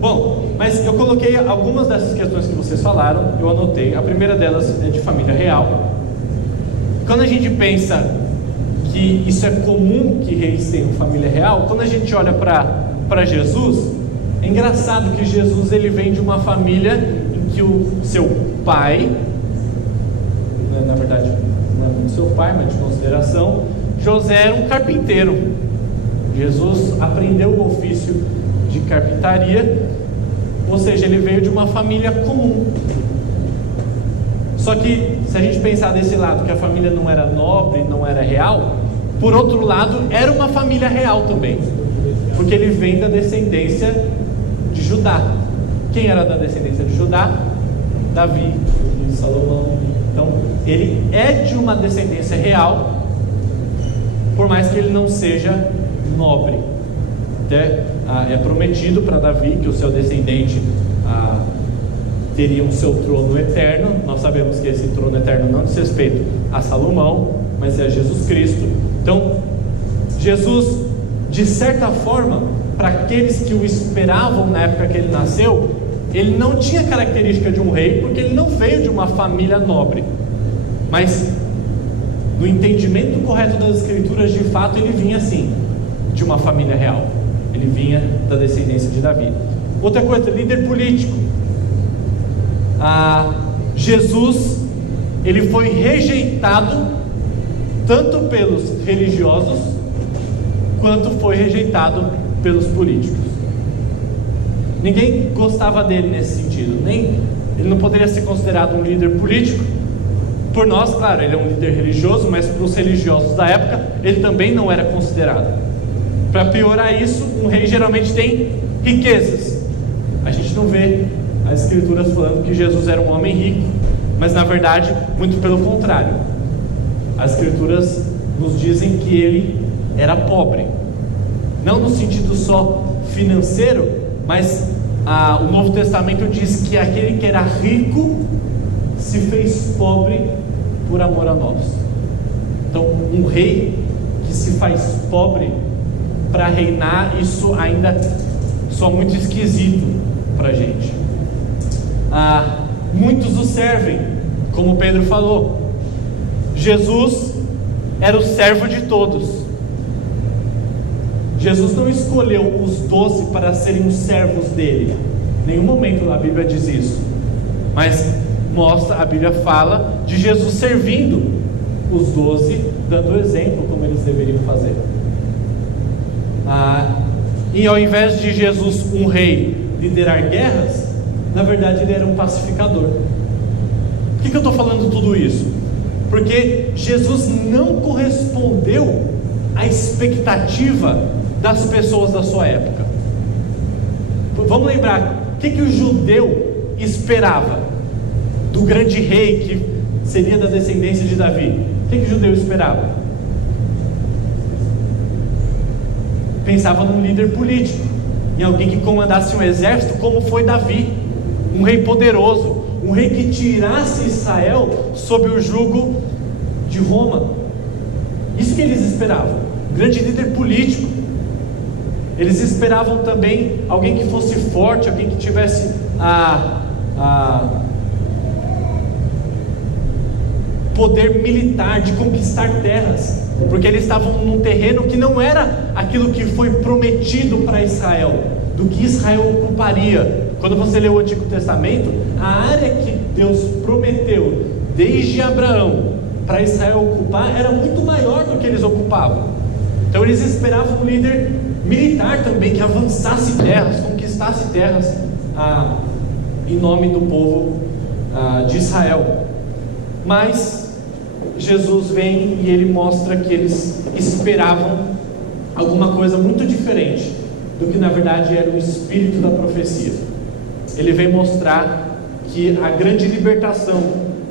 Bom, mas eu coloquei algumas dessas questões que vocês falaram, eu anotei. A primeira delas é de família real. Quando a gente pensa que isso é comum que reis tenham família real, quando a gente olha para Jesus, é engraçado que Jesus ele vem de uma família em que o seu pai, na verdade não é muito seu pai, mas de consideração, José era um carpinteiro. Jesus aprendeu o ofício de carpintaria, ou seja, ele veio de uma família comum. Só que se a gente pensar desse lado, que a família não era nobre, não era real, por outro lado, era uma família real também, porque ele vem da descendência de Judá. Quem era da descendência de Judá? Davi, Salomão. Então, ele é de uma descendência real, por mais que ele não seja nobre. Até é prometido para Davi que o seu descendente teria o seu trono eterno. Nós sabemos que esse trono eterno não diz respeito a Salomão, mas é Jesus Cristo. Então, Jesus, de certa forma, para aqueles que o esperavam na época que ele nasceu, ele não tinha característica de um rei, porque ele não veio de uma família nobre. Mas, no entendimento correto das Escrituras, de fato, ele vinha assim, de uma família real. Ele vinha da descendência de Davi. Outra coisa, líder político. Jesus, ele foi rejeitado tanto pelos religiosos quanto foi rejeitado pelos políticos. Ninguém gostava dele nesse sentido. Ele não poderia ser considerado um líder político. Por nós, claro, ele é um líder religioso, mas para os religiosos da época, ele também não era considerado. Para piorar isso, um rei geralmente tem riquezas. A gente não vê as Escrituras falando que Jesus era um homem rico, mas na verdade, muito pelo contrário. As Escrituras nos dizem que ele era pobre, não no sentido só financeiro, mas o Novo Testamento diz que aquele que era rico se fez pobre por amor a nós. Então, um rei que se faz pobre para reinar, isso ainda só muito esquisito para a gente. Muitos o servem, como Pedro falou. Jesus era o servo de todos. Jesus não escolheu os 12 para serem os servos dele. Em nenhum momento a Bíblia diz isso. Mas a Bíblia fala de Jesus servindo os 12, dando exemplo como eles deveriam fazer. E ao invés de Jesus, um rei, liderar guerras, na verdade ele era um pacificador. Por que eu estou falando tudo isso? Porque Jesus não correspondeu à expectativa das pessoas da sua época. Vamos lembrar, o que o judeu esperava do grande rei que seria da descendência de Davi? O que o judeu esperava? Pensava num líder político, em alguém que comandasse um exército como foi Davi, um rei poderoso, um rei que tirasse Israel sob o jugo de Roma. Isso que eles esperavam, um grande líder político. Eles esperavam também alguém que fosse forte, alguém que tivesse poder militar de conquistar terras, porque eles estavam num terreno que não era aquilo que foi prometido para Israel, do que Israel ocuparia. Quando você lê o Antigo Testamento, a área que Deus prometeu desde Abraão para Israel ocupar era muito maior do que eles ocupavam. Então eles esperavam um líder militar também, que avançasse terras, conquistasse terras em nome do povo de Israel. Mas Jesus vem e ele mostra que eles esperavam alguma coisa muito diferente do que na verdade era o espírito da profecia. Ele vem mostrar que a grande libertação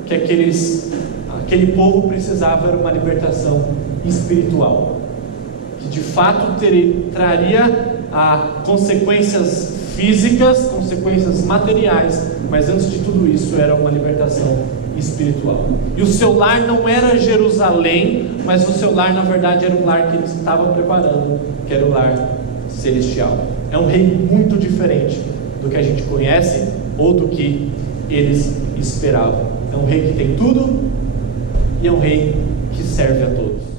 que aquele povo precisava era uma libertação espiritual, que de fato traria consequências físicas, consequências materiais, mas antes de tudo isso era uma libertação espiritual. E o seu lar não era Jerusalém, mas o seu lar na verdade era um lar que ele estava preparando, que era o lar celestial. É um rei muito diferente ou do que eles esperavam. É um rei que tem tudo e é um rei que serve a todos.